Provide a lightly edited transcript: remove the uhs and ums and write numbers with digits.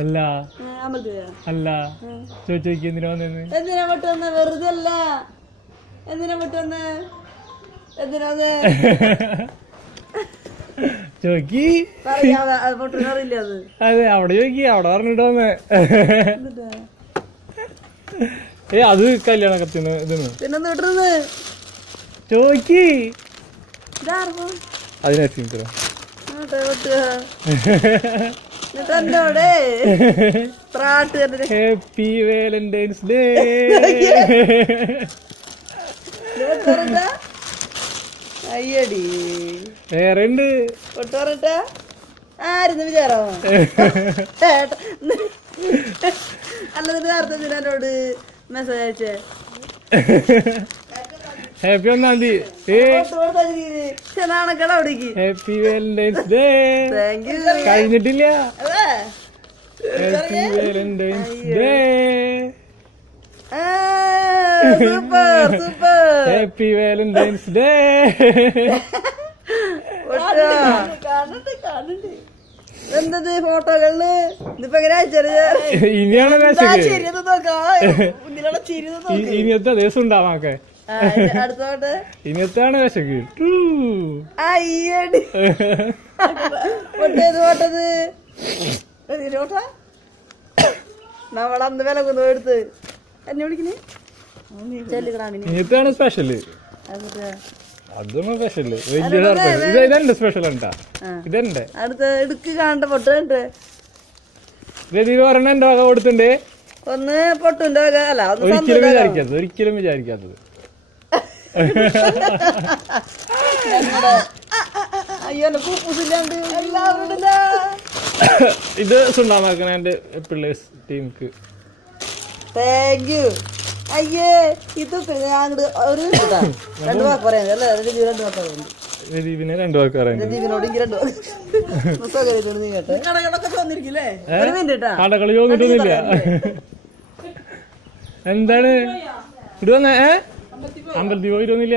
അല്ല അല്ല ചോദിച്ചു എന്തിനാ വന്നെന്ന്. എന്തിനാ വിട്ട് വന്ന? വെറുതെ അല്ല. എന്തിനാ വിട്ട് വന്ന? എന്തിനാ ചോദിക്കി. പൊട്ടിനറിയില്ല അത്. അതെ അവിടെ ചോദിക്കി. അവിടെ പറഞ്ഞിട്ട് വന്നേ. അത് കല്യാണക്കത്തിന് ഇതിന് പിന്നെന്ത് വിട്ടുന്നത്? ചോദിക്കി. അതിനെ ഹാപ്പി വാലന്റൈൻസ് ഡേ. അയ്യടി വേറെ ഉണ്ട്. പൊട്ട് പറഞ്ഞിട്ട ആയിരുന്നു വിചാരോ? അല്ല നേരത്തെ എന്നോട് മെസ്സേജ് അയച്ചേ ഹാപ്പി 1-ാം തീയതി. നാണക്കട അവിടേക്ക്. Happy Valentine's day. Thank you. കഴിഞ്ഞിട്ടില്ല. Happy Valentine's day. Super super. Happy Valentine's day. എന്തത് ഫോട്ടോകളില് ഇതിപ്പോ എങ്ങനെ അയച്ചത്? ഇനിയാണ് ശരിയെന്ന് നോക്കാം. ഇനിയത്തെ ദിവസം ഉണ്ടാവാക്കെ. അടുത്തോട്ട് ഇനിയത്താണ് വിശക്ക്. അയ്യടി പൊട്ടേത് പോട്ടത് നമ്മളന്ന് വില കൊന്നു എടുത്ത് എന്നെ വിളിക്കുന്നേ ചെല്ലിക്കണാമിന്. ഇനിയത്താണ് സ്പെഷ്യല്. അതൊന്നും സ്പെഷ്യല്. വലിയ ഇതെന്റെ സ്പെഷ്യൽ ഉണ്ടാ. ഇതെന്റെ അടുത്ത് ഇടുക്ക് കാണണ്ട പൊട്ടുണ്ട്. ഒരെണ്ണം എന്റെ വക കൊടുത്തിണ്ടേ. ഒന്ന് പൊട്ടുന്റെ വക. അല്ല ഒരിക്കലും വിചാരിക്കാത്തത്. അയ്യോ കൂപ്പൂസില്ലാണ്ട് എല്ലാവരുടെ ഇത് സുണ്ടാമാക്കണ എന്റെ പിള്ളേഴ്സ് ടീമിക്ക്. Thank you. അയ്യേ ഇത് അങ്ങോട്ട് ഒരു 2 വാക്ക് പറയാൻ അല്ലേ? 2 വാക്ക് പറയുന്നുണ്ട്. രദീപിനെ 2 വാക്ക് പറയാൻ. രദീപിനോട് 2 വാക്ക് നീ കേട്ടെ. കടകളൊക്കെ തോന്നിരിക്കില്ലേ? ഒരു മിനിറ്റ് കടകള് ചോദിട്ടൊന്നുമില്ല. എന്താണ് ഇത് വന്നേ? അമ്പലത്തിൽ പോയിരുന്നില്ല.